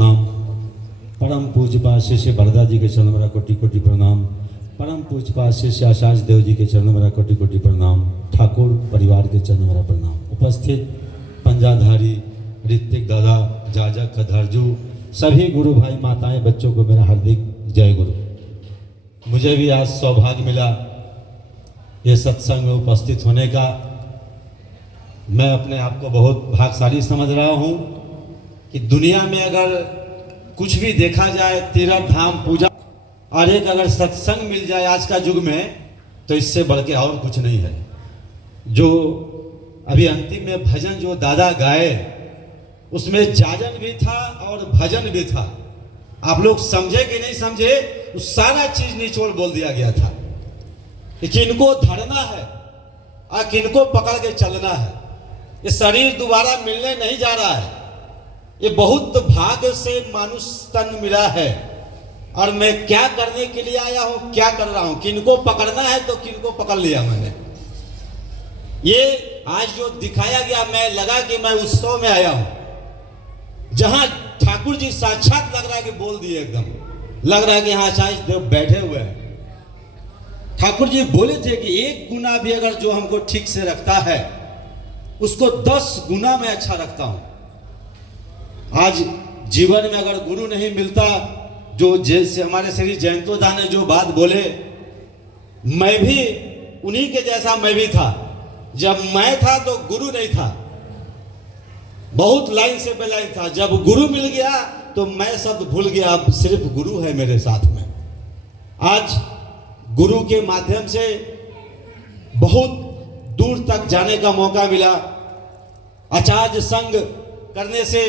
नाम परम पूज्यपाद श्री वरदा जी के चरण मेरा कोटि कोटि प्रणाम। परम पूज्यपाद श्री आशाष देव जी के चरण मेरा कोटि कोटि प्रणाम। ठाकुर परिवार के चरण मेरा प्रणाम। उपस्थित पंजाधारी ऋतिक दादा जाजक कधरजू सभी गुरु भाई माताएं बच्चों को मेरा हार्दिक जय गुरु। मुझे भी आज सौभाग्य मिला ये सत्संग में उपस्थित होने का। मैं अपने आप को बहुत भाग्यशाली समझ रहा हूँ कि दुनिया में अगर कुछ भी देखा जाए तीर्थ धाम पूजा और एक अगर सत्संग मिल जाए आज का युग में तो इससे बढ़ के और कुछ नहीं है। जो अभी अंतिम में भजन जो दादा गाए उसमें जाजन भी था और भजन भी था। आप लोग समझे कि नहीं समझे, उस सारा चीज निचोड़ बोल दिया गया था कि किनको धरना है और किनको पकड़ के चलना है। ये शरीर दोबारा मिलने नहीं जा रहा है। ये बहुत भाग्य से मानुष तन मिला है और मैं क्या करने के लिए आया हूं, क्या कर रहा हूं, किनको पकड़ना है तो किनको पकड़ लिया मैंने। ये आज जो दिखाया गया, मैं लगा कि मैं उत्सव में आया हूं जहां ठाकुर जी साक्षात लग रहा है कि बोल दिए, एकदम लग रहा है कि हाँ आचार्य देव बैठे हुए हैं। ठाकुर जी बोले थे कि एक गुना भी अगर जो हमको ठीक से रखता है उसको 10 गुना में अच्छा रखता हूं। आज जीवन में अगर गुरु नहीं मिलता, जो जैसे हमारे श्री जयंतोदा ने जो बात बोले, मैं भी उन्हीं के जैसा मैं भी था। जब मैं था तो गुरु नहीं था, बहुत लाइन से बेलाइन था। जब गुरु मिल गया तो मैं शब्द भूल गया, अब सिर्फ गुरु है मेरे साथ में। आज गुरु के माध्यम से बहुत दूर तक जाने का मौका मिला। आचार्य संग करने से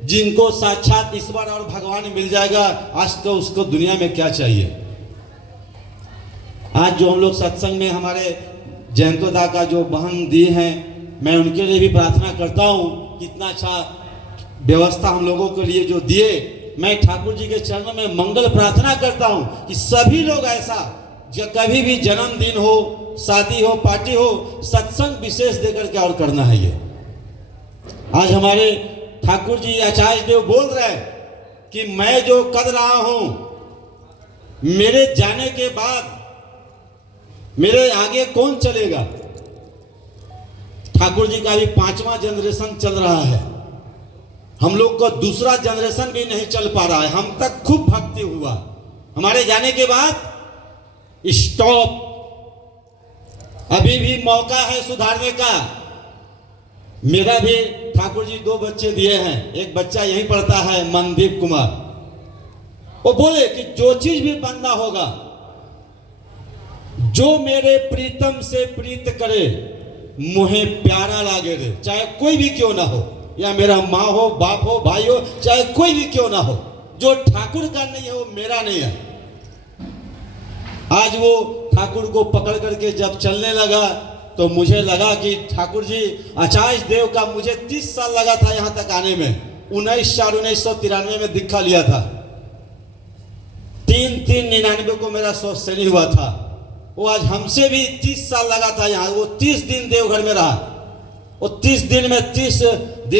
जिनको साक्षात ईश्वर और भगवान मिल जाएगा, आज तो उसको दुनिया में क्या चाहिए। आज जो हम लोग सत्संग में हमारे जयंतोदा का जो बहन दिए हैं, मैं उनके लिए भी प्रार्थना करता हूं कि इतना अच्छा व्यवस्था हम लोगों के लिए जो दिए। मैं ठाकुर जी के चरणों में मंगल प्रार्थना करता हूं कि सभी लोग ऐसा जब कभी भी जन्मदिन हो, शादी हो, पार्टी हो, सत्संग विशेष देकर के और करना है। ये आज हमारे ठाकुर जी आचार्य देव बोल रहे हैं कि मैं जो कर रहा हूं, मेरे जाने के बाद मेरे आगे कौन चलेगा। ठाकुर जी का भी 5वां जनरेशन चल रहा है, हम लोग का दूसरा जनरेशन भी नहीं चल पा रहा है। हम तक खूब भक्ति हुआ, हमारे जाने के बाद स्टॉप। अभी भी मौका है सुधारने का। मेरा भी ठाकुर जी 2 बच्चे दिए हैं, एक बच्चा यहीं पढ़ता है मनदीप कुमार। वो बोले कि जो चीज भी बनना होगा, जो मेरे प्रीतम से प्रीत करे मुझे प्यारा लागे रे, चाहे कोई भी क्यों ना हो, या मेरा माँ हो, बाप हो, भाई हो, चाहे कोई भी क्यों ना हो, जो ठाकुर का नहीं है वो मेरा नहीं है। आज वो ठाकुर को पकड़ करके जब चलने लगा तो मुझे लगा कि ठाकुर जी आचार्य देव का, मुझे 30 साल लगा था यहाँ तक आने में। 19/4/1993 में दीक्षा लिया था। 3/3/99 को मेरा शनि हुआ था। वो आज हमसे भी 30 साल लगा था यहाँ। वो 30 दिन देवघर में रहा। वो 30 दिन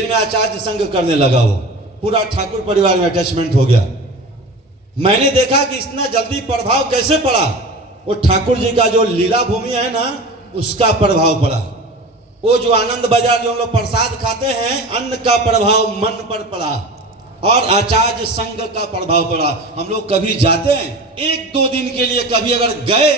में आचार्य संग करने लगा। वो पूरा ठाकुर परिवार में अटैचमेंट हो गया। मैंने देखा कि इतना जल्दी प्रभाव कैसे पड़ा। वो ठाकुर जी का जो लीला भूमि है ना, उसका प्रभाव पड़ा। वो जो आनंद बाजार जो हम लोग प्रसाद खाते हैं, अन्न का प्रभाव मन पर पड़ा और आचार्य संघ का प्रभाव पड़ा। हम लोग कभी जाते हैं 1-2 दिन के लिए, कभी अगर गए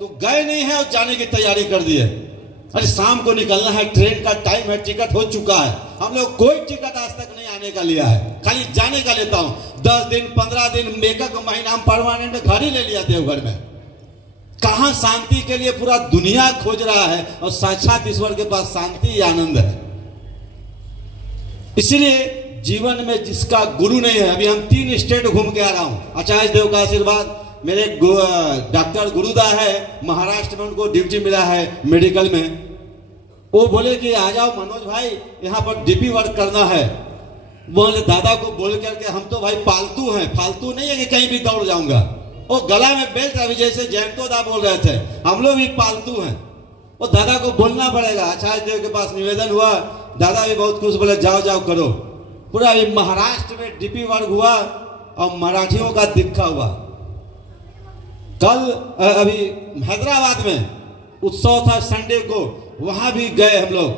तो गए नहीं है और जाने की तैयारी कर दिए। अरे शाम को निकलना है, ट्रेन का टाइम है, टिकट हो चुका है। हम लोग कोई टिकट आज तक नहीं आने का लिया है, खाली जाने का लेता हूँ। 10 दिन 15 दिन, 1 महीना हम परमानेंट घर ही ले लिया देवघर में। कहां शांति के लिए पूरा दुनिया खोज रहा है और साक्षात ईश्वर के पास शांति आनंद है। इसलिए जीवन में जिसका गुरु नहीं है, अभी हम 3 स्टेट घूम के आ रहा हूं। आचार्य देव का आशीर्वाद। मेरे डॉक्टर गुरुदा है महाराष्ट्र में, उनको ड्यूटी मिला है मेडिकल में। वो बोले कि आ जाओ मनोज भाई, यहाँ पर डीपी वर्क करना है। बोले दादा को बोल करके, हम तो भाई पालतू हैं, फालतू नहीं है कि कहीं भी दौड़ जाऊंगा। वो गला में बेल्ट, अभी जैसे जयंतोदा बोल रहे थे, हम लोग भी पालतू हैं। वो दादा को बोलना पड़ेगा। आचार्य देव के पास निवेदन हुआ, दादा भी बहुत खुश, बोले जाओ जाओ करो। पूरा ये महाराष्ट्र में डीपी वर्ग हुआ और मराठियों का दिक्खा हुआ। कल अभी हैदराबाद में उत्सव था संडे को, वहां भी गए हम लोग,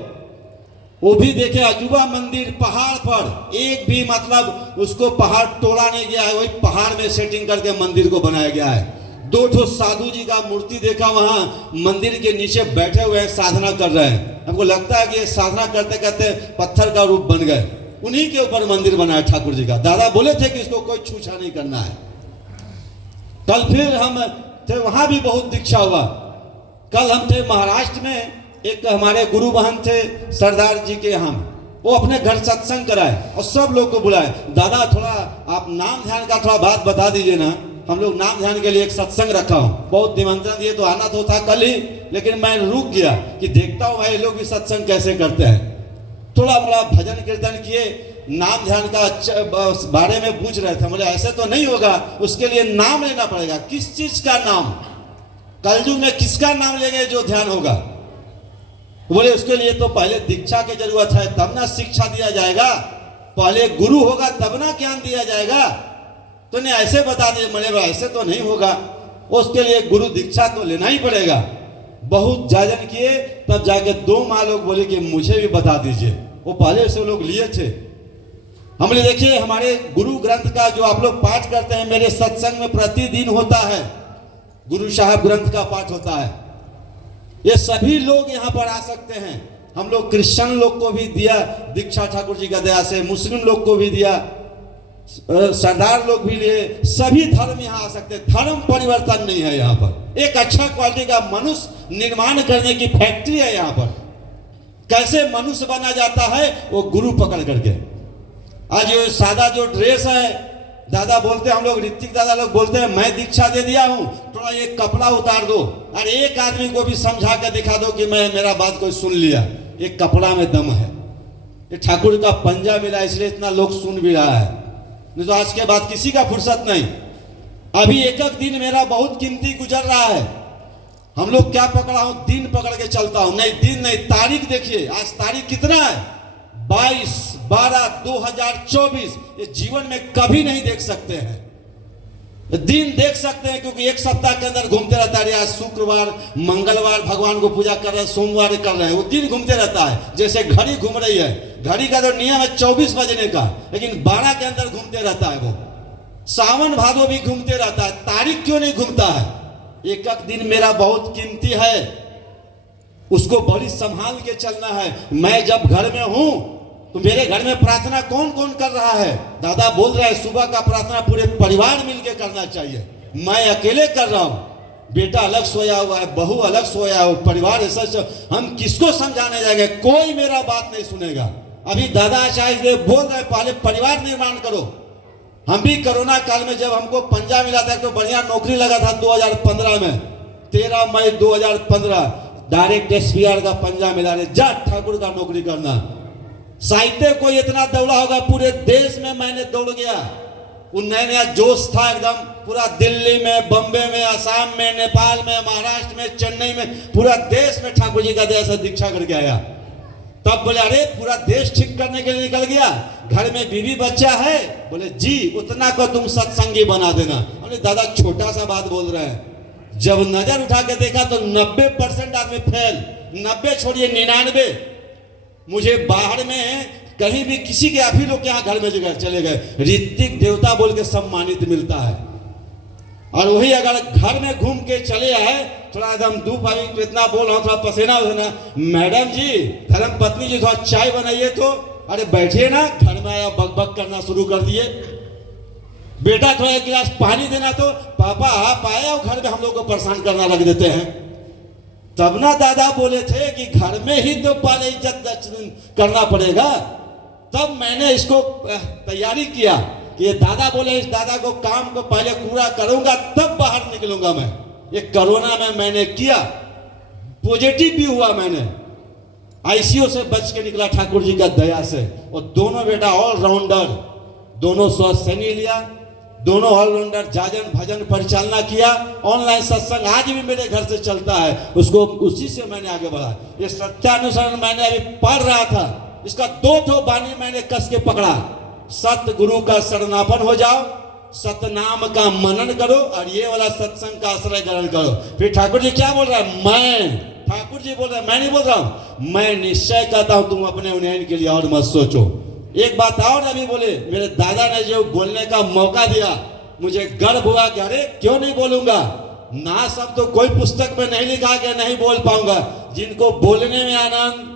वो भी देखे अजूबा मंदिर पहाड़ पर, एक भी मतलब उसको पहाड़ तोड़ा नहीं गया है, वही पहाड़ में सेटिंग करके मंदिर को बनाया गया है। 2 साधु जी का मूर्ति देखा वहां मंदिर के नीचे बैठे हुए हैं, साधना कर रहे हैं। हमको लगता है कि ये साधना करते करते पत्थर का रूप बन गए। उन्हीं के ऊपर मंदिर बनाया ठाकुर जी का। दादा बोले थे कि इसको कोई छूछा नहीं करना है। कल फिर हम थे, वहां भी बहुत दीक्षा हुआ। कल हम थे महाराष्ट्र में, एक हमारे गुरु बहन थे सरदार जी के यहाँ, वो अपने घर सत्संग कराए और सब लोग को बुलाए। दादा थोड़ा आप नाम ध्यान का थोड़ा बात बता दीजिए ना, हम लोग नाम ध्यान के लिए एक सत्संग रखा हूँ। बहुत निमंत्रण दिए तो आना तो था कल ही, लेकिन मैं रुक गया कि देखता हूँ भाई लोग भी सत्संग कैसे करते हैं। थोड़ा बड़ा भजन कीर्तन किए, नाम ध्यान का बारे में पूछ रहे थे। बोले ऐसे तो नहीं होगा, उसके लिए नाम लेना पड़ेगा। किस चीज का नाम? कलयुग में किसका नाम लेंगे जो ध्यान होगा? बोले उसके लिए तो पहले दीक्षा की जरूरत है, तब ना शिक्षा दिया जाएगा। पहले गुरु होगा तब ना ज्ञान दिया जाएगा। तो नहीं ऐसे बता दिए, मरे भाई ऐसे तो नहीं होगा, उसके लिए गुरु दीक्षा तो लेना ही पड़ेगा। बहुत जाजन किए, तब जाके 2 माँ लोग बोले कि मुझे भी बता दीजिए। वो पहले से लोग लिए थे। हमने देखिए हमारे गुरु ग्रंथ का जो आप लोग पाठ करते हैं, मेरे सत्संग में प्रतिदिन होता है, गुरु साहब ग्रंथ का पाठ होता है। ये सभी लोग यहाँ पर आ सकते हैं। हम लोग क्रिश्चियन लोग को भी दिया दीक्षा ठाकुर जी का दया से, मुस्लिम लोग को भी दिया, सरदार लोग भी लिए, सभी धर्म यहाँ आ सकते हैं। धर्म परिवर्तन नहीं है यहाँ पर। एक अच्छा क्वालिटी का मनुष्य निर्माण करने की फैक्ट्री है यहाँ पर। कैसे मनुष्य बना जाता है? वो गुरु पकड़ करके। आज ये सादा जो ड्रेस है, दादा बोलते हैं, हम लोग ऋतिक दादा लोग बोलते हैं मैं दीक्षा दे दिया हूँ, थोड़ा ये कपड़ा उतार दो और एक आदमी को भी समझा कर दिखा दो कि मैं मेरा बात कोई सुन लिया। एक कपड़ा में दम है। ये ठाकुर का पंजा मिला इसलिए इतना लोग सुन भी रहा है, नहीं तो आज के बाद किसी का फुर्सत नहीं। अभी एक एक दिन मेरा बहुत कीमती गुजर रहा है। हम लोग क्या पकड़ा हूं? दिन पकड़ के चलता हूं। नहीं दिन नहीं, तारीख देखिए। आज तारीख कितना है? 22/12/2024। ये जीवन में कभी नहीं देख सकते हैं। दिन देख सकते हैं क्योंकि एक सप्ताह के अंदर घूमते रहता है। आज शुक्रवार, मंगलवार भगवान को पूजा कर रहे हैं, सोमवार कर रहे हैं, वो दिन घूमते रहता है। जैसे घड़ी घूम रही है, घड़ी का जो नियम है 24 बजने का, लेकिन 12 के अंदर घूमते रहता है। वो सावन भादो भी घूमते रहता है, तारीख क्यों नहीं घूमता है? एक एक दिन मेरा बहुत कीमती है, उसको बड़ी संभाल के चलना है। मैं जब घर में हूं तो मेरे घर में प्रार्थना कौन कौन कर रहा है? दादा बोल रहे हैं सुबह का प्रार्थना पूरे परिवार मिलके करना चाहिए। मैं अकेले कर रहा हूं, बेटा अलग सोया हुआ है, बहू अलग सोया हुआ, परिवार ऐसा। हम किसको समझाने जाएंगे? कोई मेरा बात नहीं सुनेगा। अभी दादा आचार्य बोल रहे पहले परिवार निर्माण करो। हम भी कोरोना काल में जब हमको पंजा मिला था तो बढ़िया नौकरी लगा था 2015 में, 13 मई 2015 डायरेक्ट SPR का पंजा मिला। जा ठाकुर का नौकरी करना। साहित्य को इतना दौड़ा होगा, पूरे देश में मैंने दौड़ गया। वो नया नया जोश था एकदम, पूरा दिल्ली में, बम्बे में, असम में, नेपाल में, महाराष्ट्र में, चेन्नई में, पूरा देश में ठाकुर जी का दया से दीक्षा करके आया। तब बोले अरे पूरा देश ठीक करने के लिए निकल गया, घर में बीवी बच्चा है? बोले जी उतना को तुम सत्संगी बना देना। अरे दादा छोटा सा बात बोल रहे हैं। जब नजर उठा के देखा तो 90% आदमी फेल, 90 छोड़िए 99। मुझे बाहर में कहीं भी किसी के आप ही लोग यहाँ घर में जगह चले गए, ऋतिक देवता बोल के सम्मानित मिलता है। और वही अगर घर में घूम के चले आए, थोड़ा एकदम धूप अभी तो इतना बोल रहा हूँ, थोड़ा पसीना होना, मैडम जी धर्म पत्नी जी थोड़ा चाय बनाइए तो, अरे बैठिए ना, घर में आया बक बक करना शुरू कर दिए। बेटा थोड़ा एक गिलास पानी देना तो पापा आप आए और घर में हम लोग को परेशान करना लग देते हैं। तब ना दादा बोले थे कि घर में ही तो पहले इज्जत करना पड़ेगा। तब मैंने इसको तैयारी किया कि ये दादा बोले, इस दादा को काम को पहले पूरा करूंगा तब बाहर निकलूंगा मैं। ये कोरोना में मैंने किया, पॉजिटिव भी हुआ, मैंने ICU से बच के निकला ठाकुर जी का दया से। और दोनों बेटा ऑलराउंडर, दोनों श्वासनी लिया, दोनों ऑलराउंडर जाजन भजन परिचालना किया। ऑनलाइन सत्संग आज भी मेरे घर से चलता है, उसको उसी से मैंने आगे बढ़ा। ये सत्यानुसरण मैंने अभी पढ़ रहा था, इसका 2 बानी मैंने कस के पकड़ा। सतगुरु का शरणापन हो जाओ, सतनाम का मनन करो और ये वाला सत्संग का आश्रय ग्रहण करो। फिर ठाकुर जी क्या बोल रहा है? मैं, ठाकुर जी बोल रहा है, मैं नहीं बोल रहा हूं, मैं निश्चय कहता हूं तुम अपने उन्नयन के लिए और मत सोचो। एक बात और अभी बोले, मेरे दादा ने जो बोलने का मौका दिया, मुझे गर्व हुआ कि अरे क्यों नहीं बोलूंगा ना। सब तो कोई पुस्तक में नहीं लिखा कि नहीं बोल पाऊंगा। जिनको बोलने में आनंद,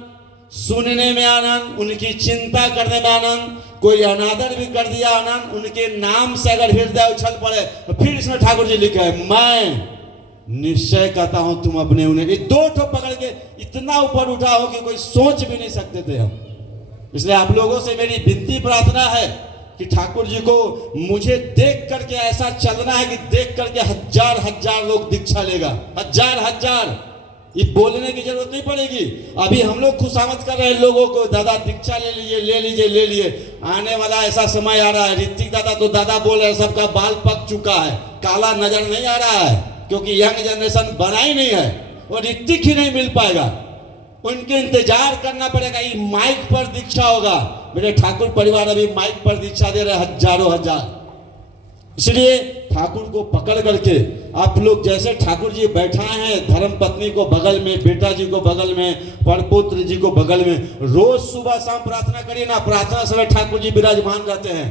सुनने में आनंद, उनकी चिंता करने में आनंद, कोई अनादर भी कर दिया आनंद, उनके नाम से अगर हृदय उछल पड़े तो फिर इसमें ठाकुर जी लिखा है, मैं निश्चय कहता हूं तुम अपने उन्हें। ये दो ठो पकड़ के इतना ऊपर उठा हो कि कोई सोच भी नहीं सकते थे हम। इसलिए आप लोगों से मेरी विनती प्रार्थना है कि ठाकुर जी को मुझे देख करके ऐसा चलना है कि देख करके हजार हजार लोग दीक्षा लेगा, हजार हजार। ये बोलने की जरूरत नहीं पड़ेगी। अभी हम लोग खुशामद कर रहे हैं लोगों को, दादा दीक्षा ले लीजिए, ले लीजिए, ले लिए। आने वाला ऐसा समय आ रहा है, ऋतिक दादा तो दादा बोल रहे हैं, सबका बाल पक चुका है, काला नजर नहीं आ रहा है, क्योंकि यंग जनरेशन बना ही नहीं है और ऋतिक ही नहीं मिल पाएगा। उनके इंतजार करना पड़ेगा। ये माइक पर दीक्षा होगा। मेरे ठाकुर परिवार अभी माइक पर दीक्षा दे रहे हजारों हजार। इसलिए ठाकुर को पकड़ करके आप लोग, जैसे ठाकुर जी बैठाए हैं धर्म पत्नी को बगल में, बेटा जी को बगल में, परपुत्र जी को बगल में, रोज सुबह शाम प्रार्थना करिए ना। प्रार्थना समय ठाकुर जी विराजमान रहते हैं,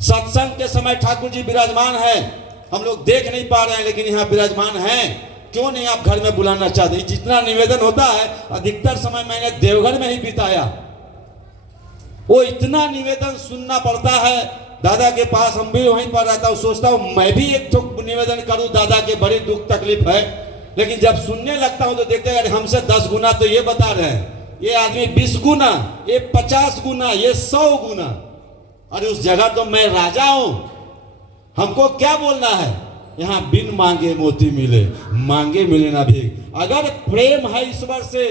सत्संग के समय ठाकुर जी विराजमान है। हम लोग देख नहीं पा रहे हैं लेकिन यहाँ विराजमान है। क्यों नहीं आप घर में बुलाना चाहते? जितना निवेदन होता है अधिकतर समय मैंने देवघर में ही बिताया। वो इतना निवेदन सुनना पड़ता है दादा के पास, हम भी वहीं पर रहता हूँ। सोचता हूँ मैं भी एक ठोक निवेदन करूँ, दादा के बड़ी दुख तकलीफ है। लेकिन जब सुनने लगता हूँ तो देखते हैं हमसे 10 गुना तो ये बता रहे हैं, ये आदमी 20 गुना, ये 50 गुना, ये 100 गुना। अरे उस जगह तो मैं राजा हूं। हमको क्या बोलना है? यहाँ बिन मांगे मोती मिले, मांगे मिले ना भीख। अगर प्रेम है ईश्वर से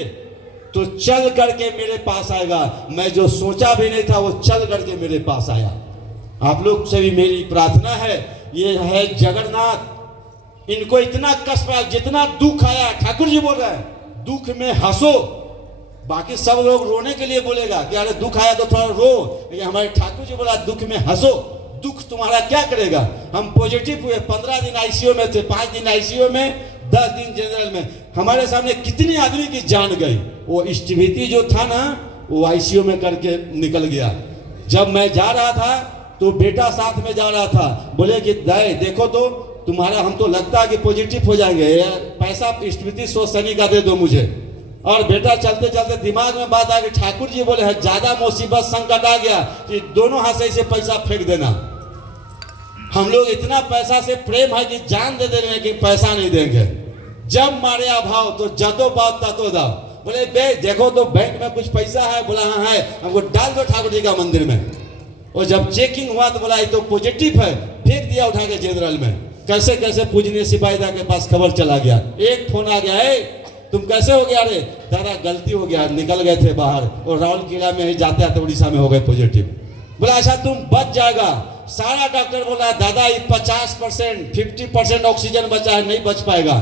तो चल करके मेरे पास आएगा। मैं जो सोचा भी नहीं था वो चल करके मेरे पास आया। आप लोग से भी मेरी प्रार्थना है, ये है जगन्नाथ, इनको इतना कष्ट आया, जितना दुख आया, ठाकुर जी बोल रहे हैं दुख में हंसो। बाकी सब लोग रोने के लिए बोलेगा कि अरे दुख आया तो थोड़ा रो, लेकिन हमारे ठाकुर जी बोला दुख में हंसो। दुख तुम्हारा क्या करेगा? हम पॉजिटिव हुए, 15 दिन आईसीयू में थे, 5 दिन आईसीयू में, 10 दिन जनरल में। हमारे सामने कितनी आदमी की जान गई। वो स्टीविटी जो था ना, वो आईसीयू में करके निकल गया। जब मैं जा रहा था तो बेटा साथ में जा रहा था, बोले कि दाई देखो तो तुम्हारा, हम तो लगता है कि पॉजिटिव हो जाएंगे, पैसा स्टीविटी सोचनी का दे दो मुझे। और बेटा चलते चलते दिमाग में बात आ गई, ठाकुर जी बोले है ज्यादा मुसीबत संकट आ गया कि दोनों हाथ से पैसा फेंक देना। हम लोग इतना पैसा से प्रेम है कि जान दे रहे हैं कि पैसा नहीं देंगे। जब मारे अभाव तो जदो पाओ ततो दाओ। बोले बे देखो तो बैंक में कुछ पैसा है? बोला हाँ है, हमको डाल दो ठाकुर जी का मंदिर में। और जब चेकिंग हुआ तो बोला ये तो पॉजिटिव है, फेंक दिया उठा के जनरल में। कैसे कैसे पूजनीय सिपाहीदा के पास खबर चला गया, एक फोन आ गया, तुम कैसे हो गया? अरे दादा गलती हो गया, निकल गए थे बाहर और राउल किला में ही जाते आते उड़ीसा में हो गए पॉजिटिव। बोला अच्छा तुम बच जाएगा। सारा डॉक्टर बोला दादा ये 50% 50% ऑक्सीजन बचा है, नहीं बच पाएगा।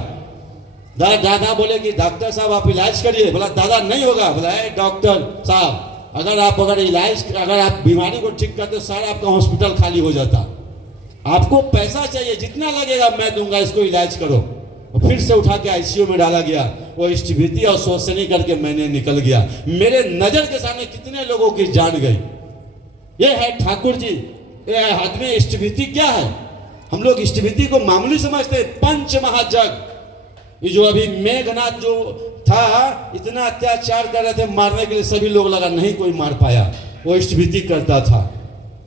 दादा बोले कि डॉक्टर साहब आप इलाज करिए। बोला दादा नहीं होगा। बोला डॉक्टर साहब अगर आप बीमारी को ठीक करते सारा आपका हॉस्पिटल खाली हो जाता। आपको पैसा चाहिए, जितना लगेगा मैं दूंगा, इसको इलाज करो। फिर से उठा के आईसीयू में डाला गया। वो स्टीविटी और शोषणी करके मैंने निकल गया। मेरे नजर के सामने कितने लोगों की जान गई। ये है ठाकुर जी। ये आदमी स्टीविटी क्या है? हम लोग स्टीविटी को मामूली समझते हैं। पंच महाजग, ये जो अभी मेघनाथ जो था, इतना अत्याचार कर रहे थे मारने के लिए, सभी लोग लगा नहीं कोई मार पाया। वो स्टीविटी करता था।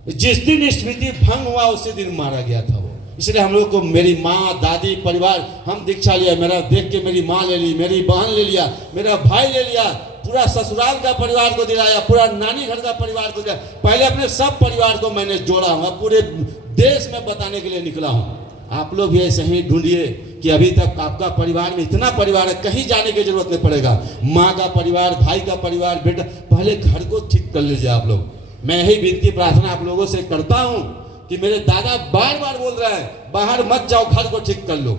जिस दिन स्टीविटी भंग हुआ उसी दिन मारा गया था वो। इसलिए हम लोग को, मेरी माँ दादी परिवार, हम दीक्षा लिया, मेरा देख के मेरी माँ ले ली, मेरी बहन ले लिया, मेरा भाई ले लिया, पूरा ससुराल का परिवार को दिलाया, पूरा नानी घर का परिवार को दिया। पहले अपने सब परिवार को मैंने जोड़ा हूँ, पूरे देश में बताने के लिए निकला हूँ। आप लोग भी ऐसे ही ढूंढिए कि अभी तक आपका परिवार में इतना परिवार है, कहीं जाने की जरूरत नहीं पड़ेगा। माँ का परिवार, भाई का परिवार, बेटा, पहले घर को ठीक कर लीजिए आप लोग। मैं यही विनती प्रार्थना आप लोगों से करता हूँ कि मेरे दादा बार बार बोल रहे हैं बाहर मत जाओ, घर को ठीक कर लो।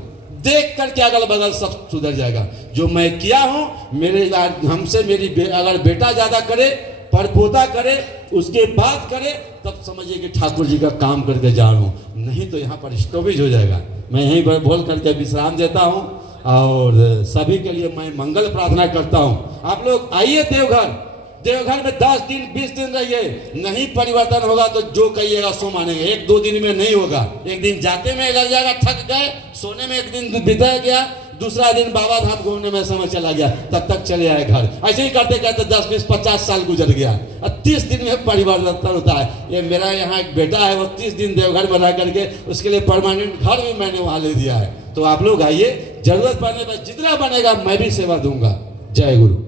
देख करके अगल बगल सब सुधर जाएगा। जो मैं किया हूँ, मेरे हमसे मेरी अगर बेटा ज्यादा करे, परपोता करे, उसके बाद करे, तब समझिए कि ठाकुर जी का काम करके जा रहा हूँ, नहीं तो यहाँ पर स्टॉपेज हो जाएगा। मैं यहीं पर बोल करके विश्राम देता हूँ और सभी के लिए मैं मंगल प्रार्थना करता हूँ। आप लोग आइए देवघर, देवघर में 10 दिन 20 दिन रहिए, नहीं परिवर्तन होगा तो जो कहिएगा सो मानेंगे। 1-2 दिन में नहीं होगा, एक दिन जाते में लग जाएगा, थक गए, सोने में एक दिन बीता गया, दूसरा दिन बाबा धाम घूमने में समय चला गया, तब तक चले आए घर। ऐसे ही करते करते 10, 20, 50 साल गुजर गया और 30 दिन में परिवर्तन होता है। ये मेरा यहाँ एक बेटा है, वो 30 दिन देवघर में रह करके उसके लिए परमानेंट घर भी मैंने वहाँ ले दिया है। तो आप लोग आइए, जरूरत पड़ने पर जितना बनेगा मैं भी सेवा दूंगा। जय गुरु।